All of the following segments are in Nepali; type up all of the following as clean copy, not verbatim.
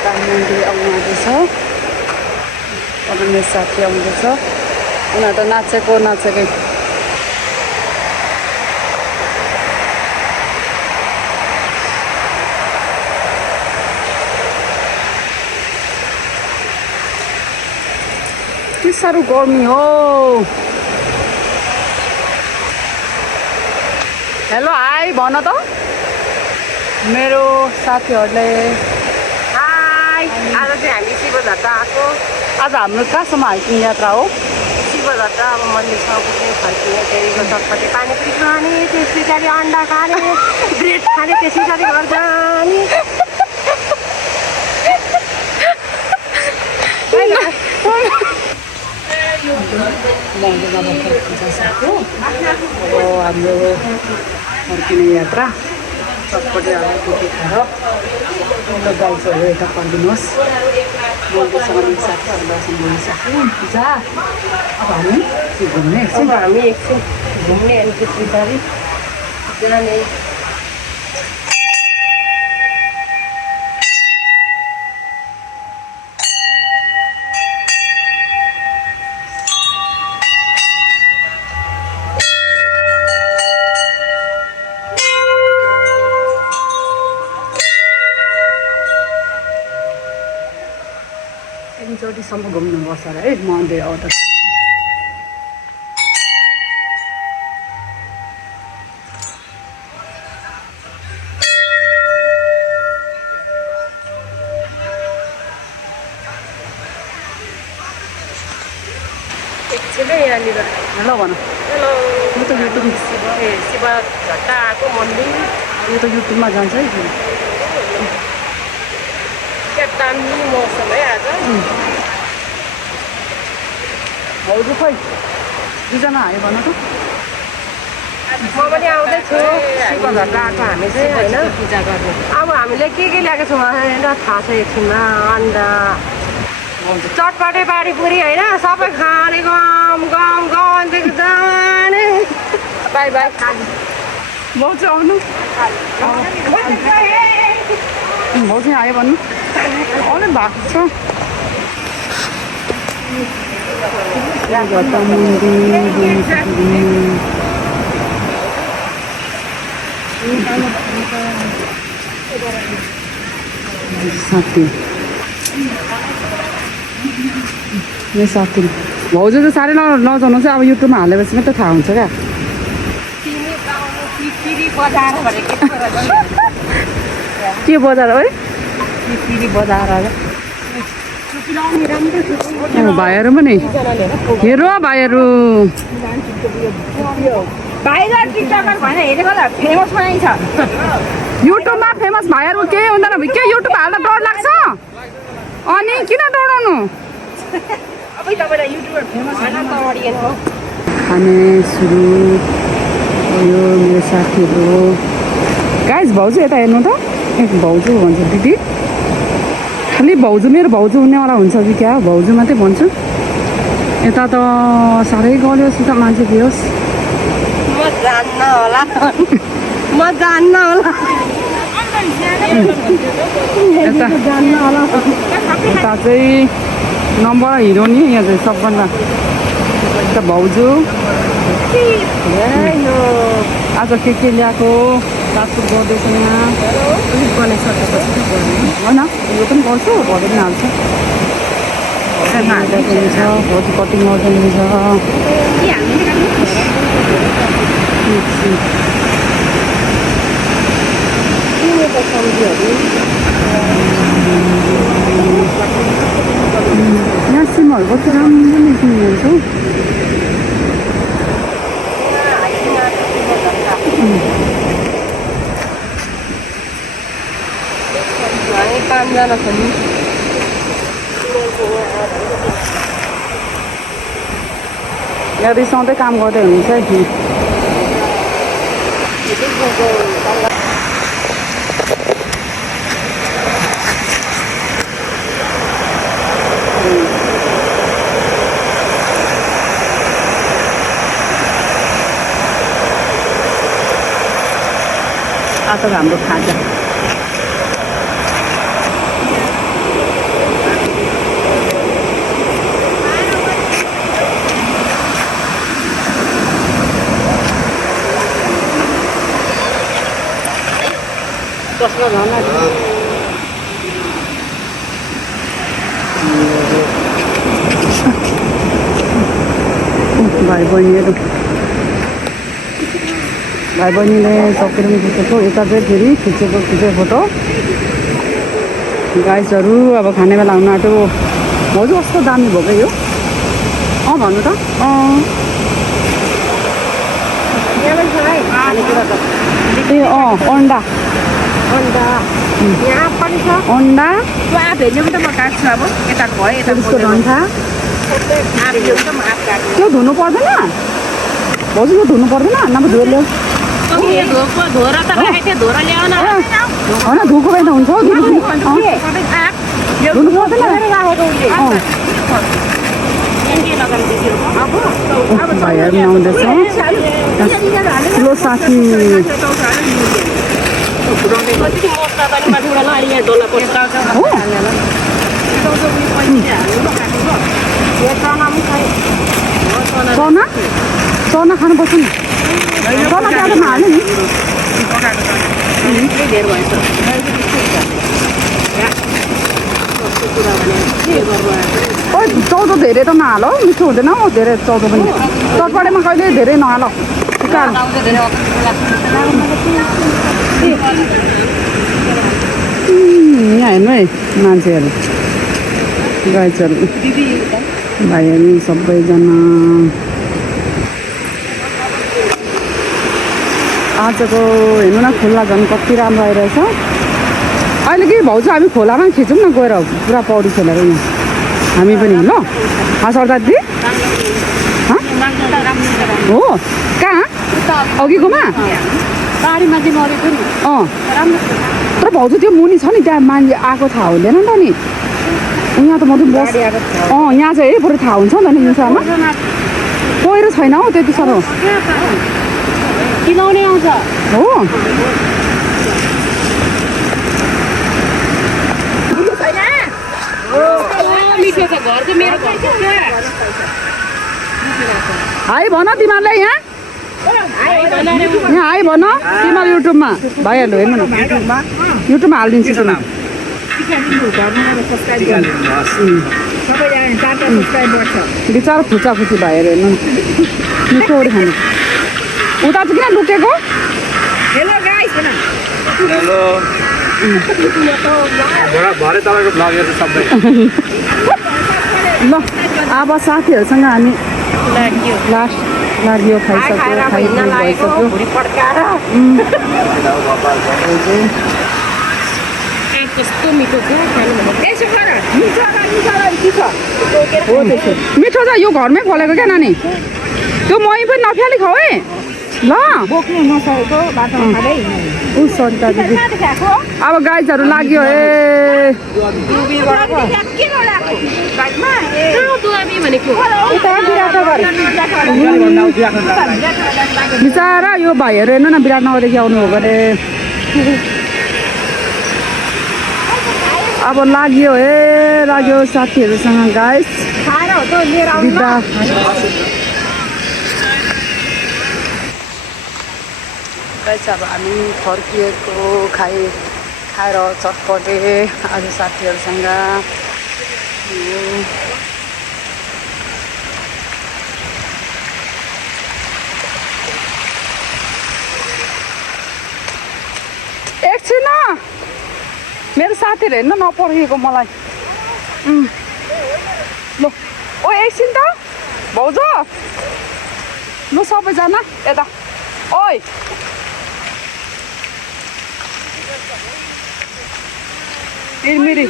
मन्दिर आउँदैछ अब मेरो साथी आउँदैछ उनीहरू त नाचेकै के साह्रो गर्मी हो हेलो हाई भन त मेरो साथीहरूले हाई आज चाहिँ हामी शिवझट्टा आएको आज हाम्रो कहाँसम्म हाइकिङ यात्रा हो शिवझट्टा अब मन्दिरसम्म पुग्ने फर्किने त्यहाँदेखिको चटपटे पानीपुरी खाने त्यस पछाडि अन्डा खाने ब्रेड खाने त्यस पछाडि घर जाने हाम्रो फर्किने यात्रा चटपटे दुःखी खाएर गाइजहरू यता फर्किनुहोस् मन्दिरसँग साथीहरूसँग बोलिसक्यो पूजा अब हामी घुम्ने अब हामी एकछिन घुम्ने अनि त्यस पछाडि जाने एकचोटिसम्म घुम्नुपर्छ र है मन्दिर आउँदा एकछिनै यहाँनिर हेलो भन हेलो यो त युट्युब शिवझट्टा आएको मन्दिर यो त युट्युबमा जान्छ है क्या दामी मौसम है आज भाउजू खोइ दुईजना आयो भन त म पनि आउँदैछु शिवझट्टा आएको हामी चाहिँ होइन पूजा गर्ने अब हामीले के ल्याएको छौँ होइन थाहा छ एकछिनमा अन्डा चटपटे पानीपुरी होइन सबै खाने गम देखि जाने बाई बाई भाउजू आउनु भाउजू आयो भन्नु आउनु भएको छ साथी मेरो साथी भाउजू त साह्रै नजाउनु चाहिँ अब युट्युबमा हालेपछि मात्रै थाहा हुन्छ क्या के बजार है भाइहरू पनि हेर भाइहरू युट्युबमा फेमस भाइहरू केही हुँदैन के युट्युब हाल्दा डर लाग्छ अनि किन डराउनु खाने सुरु यो मेरो साथीहरू गाइस भाउजू यता हेर्नु त एक भाउजू भन्छ दिदी खालि भाउजू मेरो भाउजू हुनेवाला हुन्छ कि क्या भाउजू मात्रै भन्छु यता त साह्रै गल्यो त मान्छे दियोस् म जान्न होला यता चाहिँ नम्बर हिरो नि यहाँ चाहिँ सबभन्दा यता भाउजू आज के ल्याएको राजपुत गर्दैछ यहाँ होइन यो पनि गर्छु भरे पनि हाल्छ भाउजू कटिङ गर्दै हुन्छ यहाँ सिमहरू कति राम्रो निस्किनुहुन्छ हौ पाँचजना छ नि यहाँ रिसाउँदै काम गर्दै हुनुहुन्छ है आज हाम्रो खाजा भाइ बहिनीहरू भाइ बहिनीले सकेर खिचेको यता चाहिँ फेरि खिचेको फोटो गाइसहरू अब खाने बेला हुन आँट्यो भाउजू कस्तो दामी भएको यो भन्नु त ए अन्डा यहाँ पनि छ अन्डा आँप हेर्ने पनि त म काट्छु अब यता भयो यता त्यसको डन्ठा आँप हेर्ने पनि त म आँप काट्छु त्यो धुनु पर्दैन भाउजू यो धुनु पर्दैन नभए धोएर ल्याऊ धोएर त राखेको थियो धोएर ल्याउन होइन धोएको भए त हुन्छ हौ धुनु पर्दैन भाइहरू पनि आउँदैछ ठुलो साथी चना चना खानुपर्छ नि चना ज्यादामा हाल्यो नि ओ चौधो धेरै त नहाल हौ मिठो हुँदैन हौ धेरै चौधो पनि चटपटेमा कहिले धेरै नहाल यहाँ हेर्नु है मान्छेहरू गाइजहरू भाइहरू सबैजना आजको हेर्नु न खोला झन् कति राम्रो आइरहेछ अहिले के भाउजू हामी खोलामा खिचौँ न गएर पुरा पौडी खेलेर यहाँ हामी पनि ल सरदार दिदी हो कहाँ अघिकोमा बारीमा चाहिँ मरेको नि तर भाउजू त्यो मुनि छ नि त्यहाँ मान्छे आएको थाहा हुँदैन नि त नि यहाँ त म त बस यहाँ चाहिँ है बरु थाहा हुन्छ नि त नि हिंसामा पहिरो छैन हौ त्यति साह्रो किनाउने आउँछ हो मिठो छ घर चाहिँ मेरो घर हाई भन तिमीहरूलाई यहाँ हाई भन तिमीहरू युट्युबमा भइहाल्यो हेर्नु न युट्युबमा हालिदिन्छु त बिचरा खुचा खुची भाइहरू हेर्नु मिठो खानु उता चाहिँ किन लुकेको हेलो गाइस ल अब साथीहरूसँग हामी लास्ट लाग्यो खाइसक्यो कस्तो मिठो छ मिठो छ यो घरमै फलेको क्या नानी त्यो मही पनि नफ्याली खाऊ है ल अब गाइजहरू लाग्यो ए बिचरा यो भाइहरू हेर्नु न विराटनगरदेखि आउनु हो भने अब लाग्यो साथीहरूसँग गाइस बिदा गाइस अब हामी फर्किएको खाएर चटपटे आज साथीहरूसँग एकछिन मेरो साथीहरू हेर्नु नपर्खेको मलाई ल ओ एकछिन त भाउजू ल सबैजना यता ओइ मिरी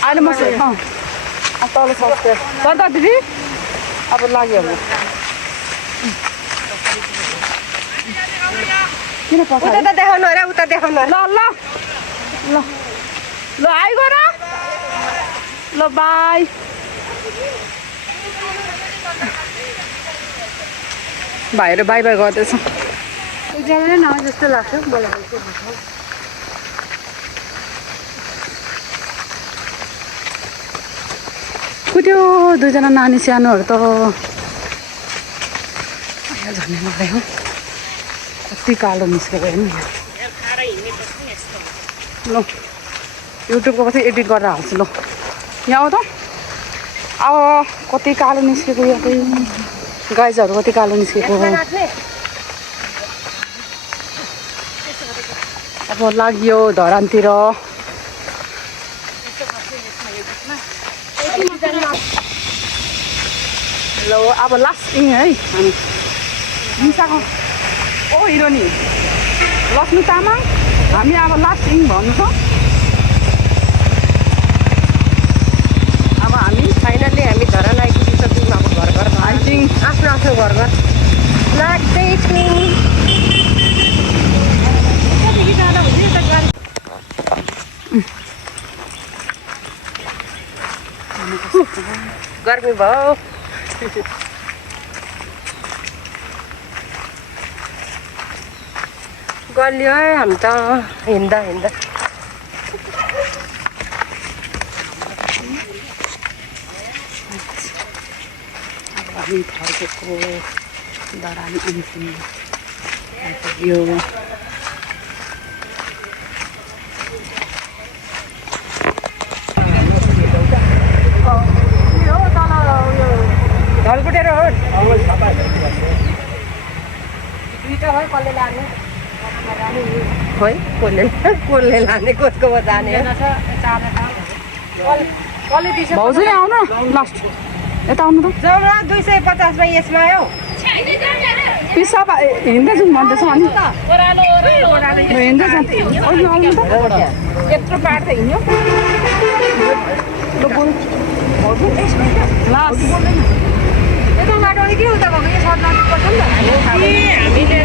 अहिले म तल सक्छु सन्त दिदी अब लाग्यो किन उता त देखाउनु र उता देखाउनु ल ल ल ल आइगयो र ल बाई भाइहरू बाई बाई गर्दैछ एकजना न जस्तो लाग्छ बोलाएको कुट्यो दुईजना नानी सानोहरू त झन्डै नभए हो कति कालो निस्केको हेर्नु यहाँ ल युट्युबको पछि एडिट गरेर हाल्छु ल यहाँ आऊ त अब कति कालो निस्केको यहाँ चाहिँ गाइजहरू कति कालो निस्केको अब लाग्यो धरानतिर ल अब लास्ट इङ है हामी निसाको ओ हिरोनी लक्ष्मी तामाङ हामी अब लास्ट इङ भन्नु छ अब हामी फाइनल्ली हामी धरान आइपुगिसक्यौँ अब घर घर आई थिङ्क आफ्नो आफ्नो घर घर लाग्दैछु त्यहाँदेखि जाँदा हुन्छ नि त गाडी गर्मी भयो गलियो है हामी त हिँड्दा हिँड्दा हामी फर्केको धरान अन्तिम आइपुग्यो ढलकुटे रोड दुईवटा भयो कसले लाने खोइ कसले लाने कसकोमा जाने कसले दिन्छ भाउजू नै आउनु लास्ट यता आउनु त जम्मा 250 मा यसमा आयो पिसा हिँड्दै जाउँ भन्दैछ अनि हिँड्दै जाउँ अघि आउनु त यत्रो पार त हिँड्यो लास्ट यता बाटो के उता भएको यो सर्ट पर्छ नि त हामीले